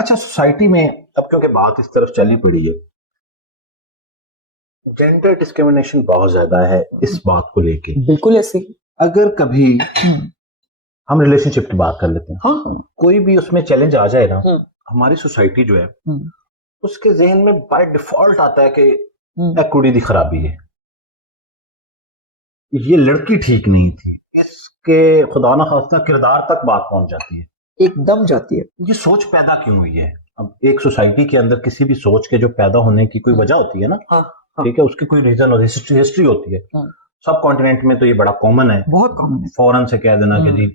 अच्छा, सोसाइटी में अब क्योंकि बात इस तरफ चली पड़ी है, जेंडर डिस्क्रिमिनेशन बहुत ज्यादा है इस बात को लेके। बिल्कुल ऐसे ही। अगर कभी हम रिलेशनशिप की बात कर लेते हैं, हाँ, कोई भी उसमें चैलेंज आ जाए ना, हाँ, हमारी सोसाइटी जो है हाँ, उसके जहन में बाय डिफॉल्ट आता है कि हाँ, ये कुड़ी दी खराबी है, ये लड़की ठीक नहीं थी, इसके खुदा ना खास्ता किरदार तक बात पहुंच जाती है। एकदम जाती है। ये सोच पैदा क्यों हुई है? अब एक सोसाइटी के अंदर किसी भी सोच के जो पैदा होने की कोई वजह होती है ना, हाँ, हाँ, ठीक है, उसकी कोई रीजन होती है, हिस्ट्री होती है। हाँ, सब कॉन्टिनेंट में तो ये बड़ा कॉमन है, बहुत कॉमन है। फौरन से कह देना कि जी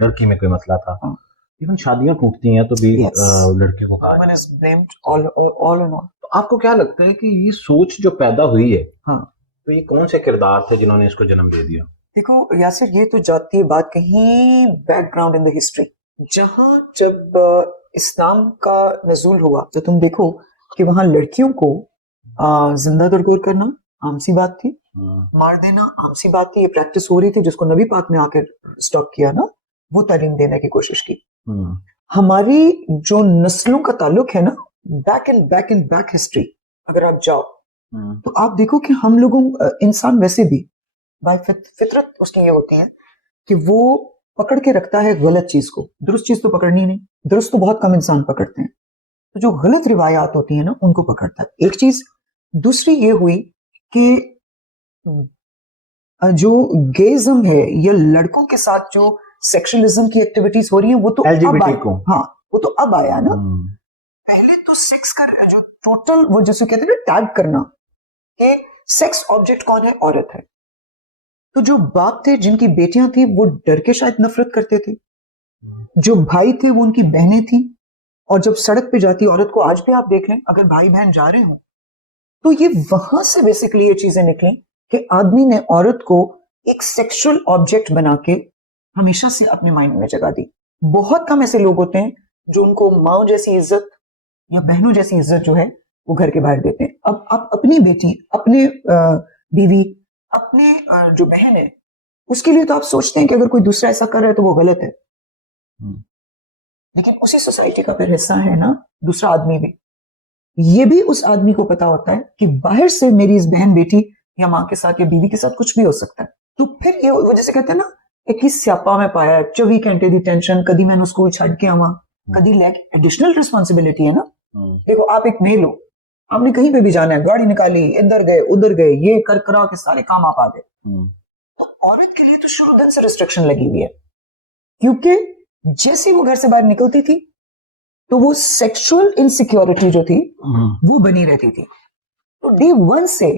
लड़की में कोई मसला था। हाँ। इवन शादियां टूटती हैं तो भी Yes. लड़की को कहा Woman is blamed all in all. तो आपको क्या लगता है कि ये सोच जो पैदा हुई है, हाँ। तो ये कौन से किरदार थे जिन्होंने इसको जन्म दे दिया? देखो यासिर, ये तो जाती है बात कहीं बैकग्राउंड इन द हिस्ट्री। जहां जब इस्लाम का नजूल हुआ तो तुम देखो कि वहां लड़कियों को जिंदा दरगोर करना आम सी बात थी, मार देना आम सी बात थी। ये प्रैक्टिस हो रही थी जिसको नबी पाक ने आकर स्टॉप किया ना, वो तालीम देने की कोशिश की। हमारी जो नस्लों का ताल्लुक है ना, बैक इन बैक हिस्ट्री अगर आप जाओ तो आप देखो कि हम लोगों इंसान वैसे भी बाय फितरत उसकी ये होती है कि वो पकड़ के रखता है गलत चीज को, दुरुस्त चीज तो पकड़नी नहीं। दुरुस्त तो बहुत कम इंसान पकड़ते हैं, तो जो गलत रिवायात होती है ना उनको पकड़ता है। एक चीज। दूसरी ये हुई कि जो गेइज्म है या लड़कों के साथ जो सेक्सुअलिज्म की एक्टिविटीज हो रही है वो तो अब आया। हाँ, वो तो अब आया ना। पहले तो सेक्स का जो टोटल वो जैसे कहते हैं ना टैग करना कि सेक्स ऑब्जेक्ट कौन है, औरत है। तो जो बाप थे जिनकी बेटियां थी वो डर के शायद नफरत करते थे, जो भाई थे वो उनकी बहनें थी। और जब सड़क पे जाती औरत को, आज भी आप देख लें अगर भाई बहन जा रहे हो तो ये वहां से बेसिकली ये चीजें निकली कि आदमी ने औरत को एक सेक्सुअल ऑब्जेक्ट बना के हमेशा से अपने माइंड में जगा दी। बहुत कम ऐसे लोग होते हैं जो उनको माँ जैसी इज्जत या बहनों जैसी इज्जत जो है वो घर के बाहर देते हैं। अब आप अपनी बेटी, अपने बीवी, अपने जो बहन है उसके लिए तो आप सोचते हैं कि अगर कोई दूसरा ऐसा कर रहा है तो वो गलत है, लेकिन उसी सोसाइटी का फिर हिस्सा है ना दूसरा आदमी भी। ये भी उस आदमी को पता होता है कि बाहर से मेरी इस बहन बेटी या माँ के साथ या बीवी के साथ कुछ भी हो सकता है। तो फिर ये वो जैसे कहते हैं ना, एक ही स्यापा में पाया 24 घंटे की टेंशन, कभी मैंने स्कूल छड़ के आवा, कभी लैक एडिशनल रिस्पॉन्सिबिलिटी है ना। देखो आप एक मेल हो, आपने कहीं पे भी जाना है, गाड़ी निकाली, इधर गए उधर गए, ये कर करा के सारे काम आप आ गए। तो औरत के लिए तो शुरू दिन से रिस्ट्रिक्शन लगी हुई है, क्योंकि जैसे वो घर से बाहर निकलती थी तो वो सेक्सुअल इनसिक्योरिटी जो थी वो बनी रहती थी। तो डे वन से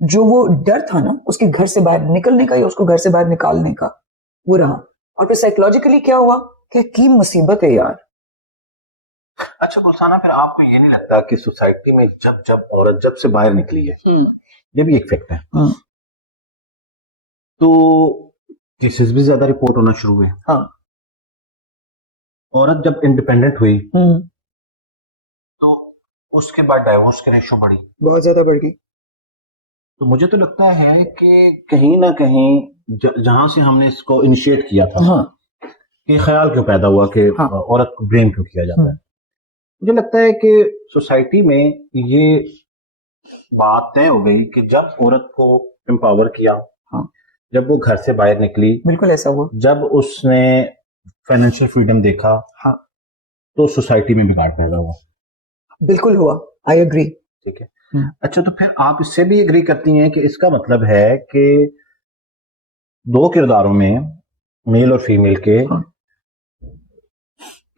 जो वो डर था ना उसके घर से बाहर निकलने का या उसको घर से बाहर निकालने का, वो रहा। और फिर साइकोलॉजिकली क्या हुआ कि मुसीबत है यार। अच्छा गुलसाना, फिर आपको ये नहीं लगता कि सोसाइटी में जब जब औरत जब से बाहर निकली है, ये भी एक फैक्ट है, तो केसेस भी ज्यादा रिपोर्ट होना शुरू हुए। हाँ। औरत जब इंडिपेंडेंट हुई तो उसके बाद डाइवोर्स की रेशो बढ़ी, बहुत ज्यादा बढ़ गई। तो मुझे तो लगता है कि कहीं ना कहीं जहां से हमने इसको इनिशिएट किया था, हाँ। कि ख्याल क्यों पैदा हुआ कि औरत को ब्लेम क्यों किया जाता है। मुझे लगता है कि सोसाइटी में ये बात तय हो गई कि जब औरत को एम्पावर किया, जब वो घर से बाहर निकली, बिल्कुल ऐसा हुआ, जब उसने फाइनेंशियल फ्रीडम देखा, तो सोसाइटी में बिगाड़ पैदा हुआ। बिल्कुल हुआ, आई एग्री। ठीक है। अच्छा, तो फिर आप इससे भी एग्री करती हैं कि इसका मतलब है कि दो किरदारों में, मेल और फीमेल के,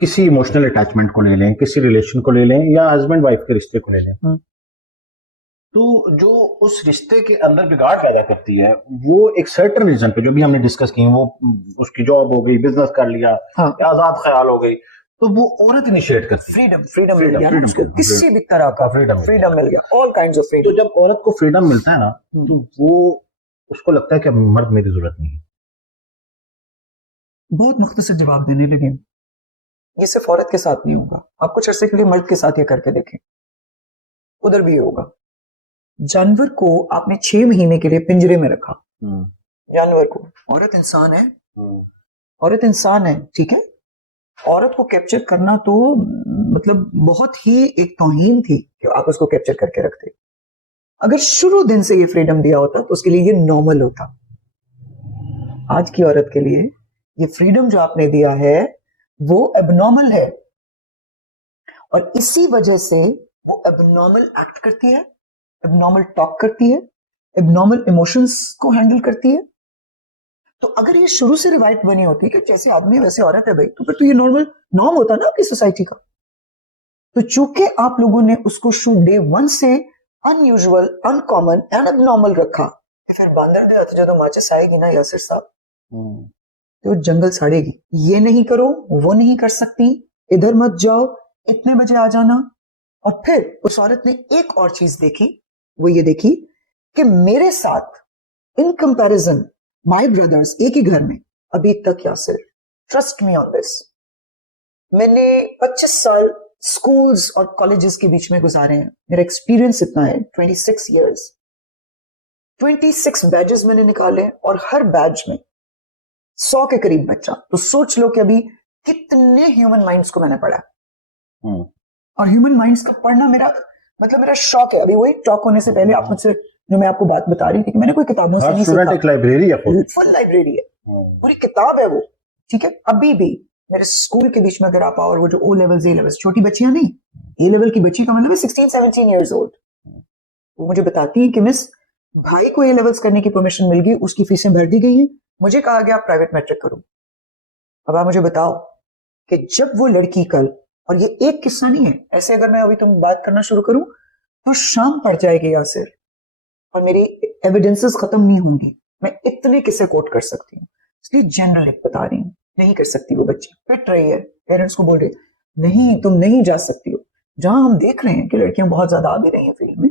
किसी इमोशनल अटैचमेंट को ले लें, किसी रिलेशन को ले लें, या हस्बैंड वाइफ के रिश्ते को ले लें, तो जो उस रिश्ते के अंदर बिगाड़ पैदा करती है वो एक सर्टेन रीजन पे, जो भी हमने डिस्कस की, वो उसकी जॉब हो गई, बिजनेस कर लिया, आजाद ख्याल हो गई, तो वो औरत इनिशिएट करती है। फ्रीडम मिल गया उसको, किसी भी तरह का फ्रीडम मिल गया, ऑल काइंड्स ऑफ फ्रीडम। तो जब औरत को फ्रीडम मिलता है ना, तो वो उसको लगता है कि मर्द मेरी जरूरत नहीं है। बहुत मुख्तसर जवाब देने लगे। ये सिर्फ औरत के साथ नहीं होगा, आप कुछ अरसे के लिए मर्द के साथ ये करके देखें, उधर भी ये होगा। जानवर को आपने 6 महीने के लिए पिंजरे में रखा, जानवर को, औरत इंसान है, औरत इंसान है, ठीक है, औरत को कैप्चर करना तो मतलब बहुत ही एक तौहीन थी कि आप उसको कैप्चर करके रखते। अगर शुरू दिन से ये फ्रीडम दिया होता तो उसके लिए ये नॉर्मल होता। आज की औरत के लिए ये फ्रीडम जो आपने दिया है वो एबनॉर्मल है, और इसी वजह से वो एबनॉर्मल एक्ट करती है, एबनॉर्मल टॉक करती है, एबनॉर्मल इमोशंस को हैंडल करती है। तो अगर ये शुरू से रिवाइट बनी होती कि जैसे आदमी वैसे औरत है भाई, तो फिर तो ये नॉर्मल नॉर्म होता ना आपकी सोसाइटी का। तो चूंकि आप लोगों ने उसको डे 1 से अनयूजुअल, अनकॉमन एंड एबनॉर्मल रखा, कि फिर बांदर दे हाथ जो माचिस आएगी ना यासिर साहब, तो जंगल साड़ेगी। ये नहीं करो, वो नहीं कर सकती, इधर मत जाओ, इतने बजे आ जाना। और फिर उस औरत ने एक और चीज देखी, वो ये देखी कि मेरे साथ इन कंपैरिजन माय ब्रदर्स एक ही घर में, अभी तक Yasir, trust me on this, मैंने 25 साल स्कूल्स और कॉलेजेस के बीच में गुजारे हैं, मेरा एक्सपीरियंस इतना है, 26 इयर्स, 26 बैजेस मैंने निकाले, और हर बैच में 100 के करीब बच्चा। तो सोच लो कि अभी कितने ह्यूमन माइंड्स को मैंने पढ़ा। और ह्यूमन माइंड्स का पढ़ना मेरा मतलब मेरा शौक है। अभी वही टॉक होने से पहले आप मुझसे जो मैं आपको बात बता रही थी कि मैंने कोई किताबों से नहीं सीखा, एक लाइब्रेरी है, फुल लाइब्रेरी है, पूरी किताब है वो, ठीक है। अभी भी मेरे स्कूल के बीच में अगर आप आओ, और वो जो ओ लेवल्स, ए लेवल्स, छोटी बच्चियां नहीं, ए लेवल की बच्ची का मतलब है 16-17 इयर्स ओल्ड, वो मुझे बताती है कि मिस भाई को ए लेवल्स करने की परमिशन मिल गई, उसकी फीसें भर दी गई हैं, मुझे कहा गया आप प्राइवेट मैट्रिक करो। अब आप मुझे बताओ कि जब वो लड़की कल, और ये एक किस्सा नहीं है, ऐसे अगर मैं अभी तुम बात करना शुरू करूं तो शाम पड़ जाएगी यासिर, और मेरी एविडेंसेस खत्म नहीं होंगी। मैं इतने किस्से कोट कर सकती हूँ, इसलिए जनरल एक बता रही हूँ। नहीं कर सकती वो बच्ची, पिट रही है, पेरेंट्स को बोल रही है नहीं तुम नहीं जा सकती हो। जहां हम देख रहे हैं कि लड़कियां बहुत ज्यादा आ भी रही हैं फील्ड में,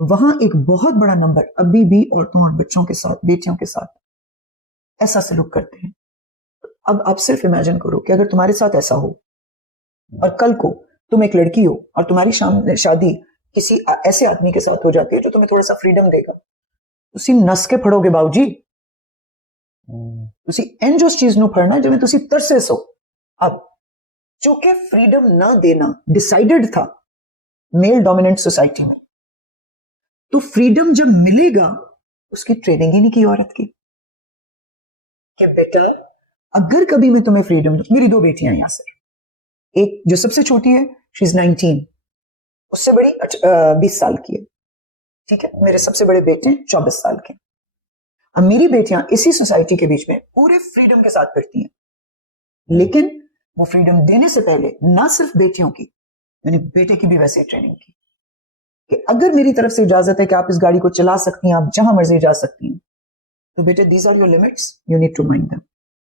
वहां एक बहुत बड़ा नंबर अभी भी औरतों और बच्चों के साथ, बेटियों के साथ ऐसा सलूक करते हैं। अब आप सिर्फ इमेजिन करो कि अगर तुम्हारे साथ ऐसा हो, और कल को तुम एक लड़की हो और तुम्हारी शादी किसी ऐसे आदमी के साथ हो जाती है जो तुम्हें थोड़ा सा फ्रीडम देगा, तुसी नस के फड़ोगे बाबूजी, तुसी एंज उस चीज नु फड़ना जिवें तुसी तरसे सो। अब चूंकि फ्रीडम ना देना डिसाइडेड था मेल डोमिनेंट सोसाइटी में, तो फ्रीडम जब मिलेगा उसकी ट्रेनिंग ही नहीं की औरत की, कि बेटा अगर कभी मैं तुम्हें फ्रीडम दूं। मेरी 2 बेटियां हैं यासिर, एक जो सबसे छोटी है शी इज 19, उससे बड़ी 20 साल की है, ठीक है। मेरे सबसे बड़े बेटे 24 साल के। अब मेरी बेटियां इसी सोसाइटी के बीच में पूरे फ्रीडम के साथ फिरती हैं, लेकिन वो फ्रीडम देने से पहले ना सिर्फ बेटियों की, मैंने बेटे की भी वैसे ट्रेनिंग की कि अगर मेरी तरफ से इजाजत है कि आप इस गाड़ी को चला सकती हैं, आप जहां मर्जी जा सकती हैं, तो बेटे these are your limits, you need to mind them.